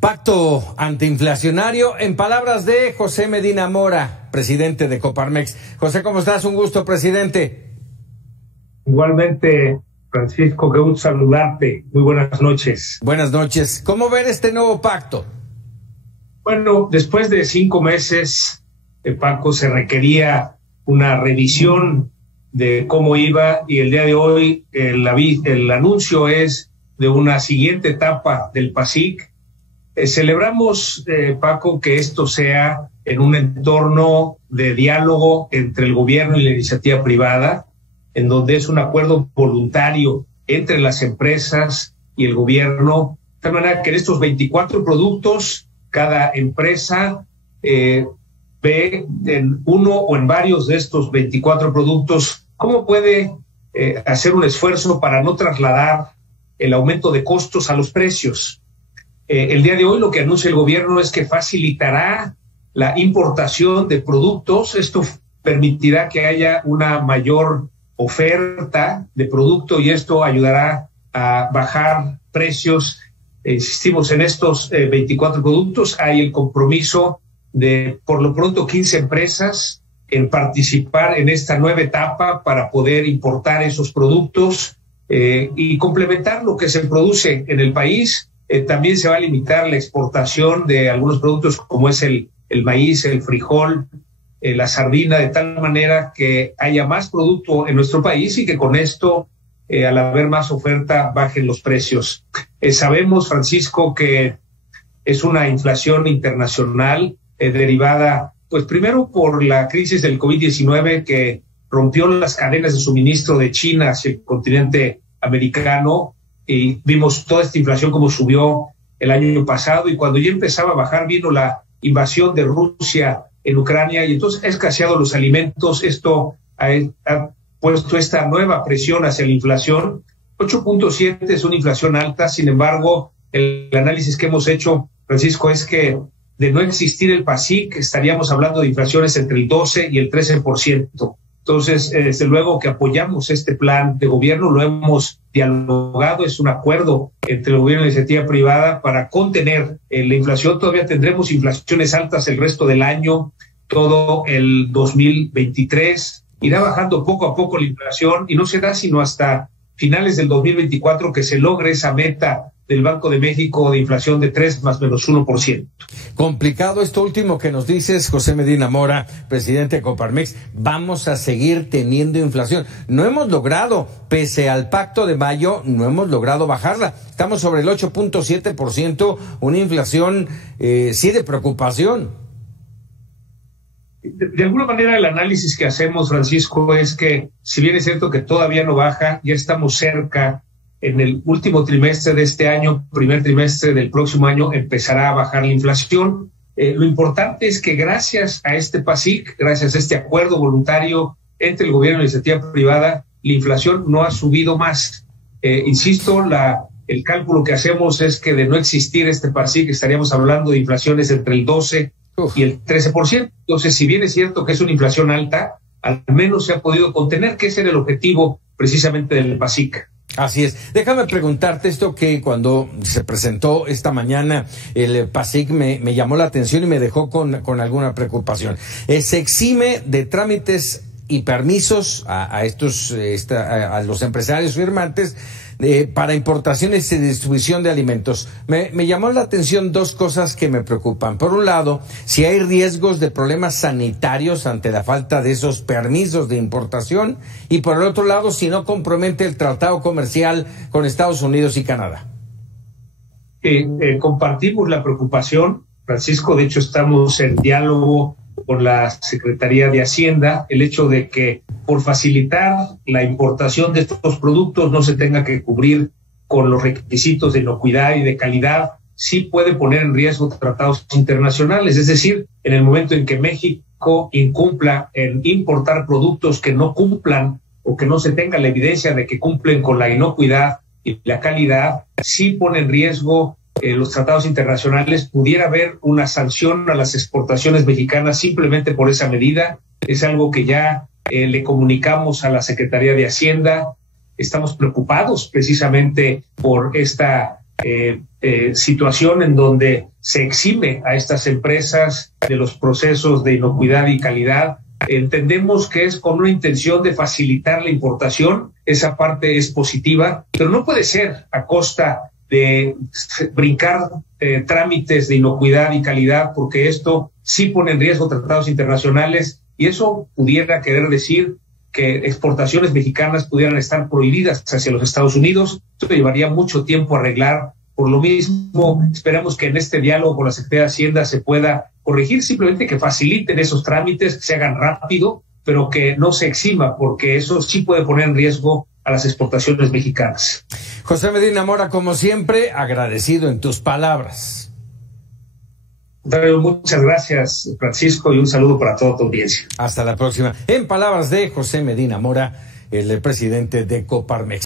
Pacto antiinflacionario, en palabras de José Medina Mora, presidente de Coparmex. José, ¿cómo estás? Un gusto, presidente. Igualmente, Francisco, qué gusto saludarte. Muy buenas noches. Buenas noches. ¿Cómo ver este nuevo pacto? Bueno, después de 5 meses, Paco, se una revisión de cómo iba, y el día de hoy el anuncio es de una siguiente etapa del PASIC. Celebramos, Paco, que esto sea en un entorno de diálogo entre el gobierno y la iniciativa privada, en donde es un acuerdo voluntario entre las empresas y el gobierno, de tal manera que en estos 24 productos, cada empresa ve en uno o en varios de estos 24 productos cómo puede hacer un esfuerzo para no trasladar el aumento de costos a los precios. El día de hoy lo que anuncia el gobierno es que facilitará la importación de productos. Esto permitirá que haya una mayor oferta de producto y esto ayudará a bajar precios. Insistimos en estos 24 productos. Hay el compromiso de, por lo pronto, 15 empresas en participar en esta nueva etapa para poder importar esos productos y complementar lo que se produce en el país. También se va a limitar la exportación de algunos productos como es el maíz, el frijol, la sardina, de tal manera que haya más producto en nuestro país y que con esto, al haber más oferta, bajen los precios. Sabemos, Francisco, que es una inflación internacional derivada, pues primero por la crisis del COVID-19 que rompió las cadenas de suministro de China hacia el continente americano, y vimos toda esta inflación como subió el año pasado, y cuando ya empezaba a bajar vino la invasión de Rusia en Ucrania y entonces ha escaseado los alimentos. Esto ha puesto esta nueva presión hacia la inflación. 8.7 es una inflación alta, sin embargo, el análisis que hemos hecho, Francisco, es que de no existir el PASIC estaríamos hablando de inflaciones entre el 12 y el 13%. Entonces, desde luego que apoyamos este plan de gobierno, lo hemos dialogado, es un acuerdo entre el gobierno y la iniciativa privada para contener la inflación. Todavía tendremos inflaciones altas el resto del año, todo el 2023. Irá bajando poco a poco la inflación y no será sino hasta finales del 2024 que se logre esa meta del Banco de México de inflación de 3 más menos 1%. Complicado esto último que nos dices, José Medina Mora, presidente de Coparmex. Vamos a seguir teniendo inflación. No hemos logrado, pese al pacto de mayo, no hemos logrado bajarla. Estamos sobre el 8.7%, una inflación sí de preocupación. De alguna manera el análisis que hacemos, Francisco, es que si bien es cierto que todavía no baja, ya estamos cerca. En el último trimestre de este año, primer trimestre del próximo año, empezará a bajar la inflación. Lo importante es que gracias a este PASIC, gracias a este acuerdo voluntario entre el gobierno y la iniciativa privada, la inflación no ha subido más. Insisto, el cálculo que hacemos es que de no existir este PASIC estaríamos hablando de inflaciones entre el 12 y el 13%. Entonces, si bien es cierto que es una inflación alta, al menos se ha podido contener, que ese era el objetivo precisamente del PASIC. Así es. Déjame preguntarte esto que cuando se presentó esta mañana el PASIC me llamó la atención y me dejó con alguna preocupación. Se exime de trámites y permisos a los empresarios firmantes para importaciones y distribución de alimentos. Me llamó la atención dos cosas que me preocupan. Por un lado, si hay riesgos de problemas sanitarios ante la falta de esos permisos de importación, y por el otro lado, si no compromete el tratado comercial con Estados Unidos y Canadá. Compartimos la preocupación, Francisco. De hecho, estamos en diálogo con la Secretaría de Hacienda, el hecho de que por facilitar la importación de estos productos no se tenga que cubrir con los requisitos de inocuidad y de calidad, sí puede poner en riesgo tratados internacionales. Es decir, en el momento en que México incumpla en importar productos que no cumplan o que no se tenga la evidencia de que cumplen con la inocuidad y la calidad, sí pone en riesgo los tratados internacionales. Pudiera haber una sanción a las exportaciones mexicanas simplemente por esa medida. Es algo que ya le comunicamos a la Secretaría de Hacienda. Estamos preocupados precisamente por esta situación en donde se exime a estas empresas de los procesos de inocuidad y calidad. Entendemos que es con una intención de facilitar la importación, esa parte es positiva, pero no puede ser a costa de brincar trámites de inocuidad y calidad, porque esto sí pone en riesgo tratados internacionales y eso pudiera querer decir que exportaciones mexicanas pudieran estar prohibidas hacia los Estados Unidos. Esto llevaría mucho tiempo arreglar. Por lo mismo, esperamos que en este diálogo con la Secretaría de Hacienda se pueda corregir, simplemente que faciliten esos trámites, que se hagan rápido, pero que no se exima, porque eso sí puede poner en riesgo a las exportaciones mexicanas. José Medina Mora, como siempre, agradecido en tus palabras. Muchas gracias, Francisco, y un saludo para toda tu audiencia. Hasta la próxima. En palabras de José Medina Mora, el presidente de Coparmex.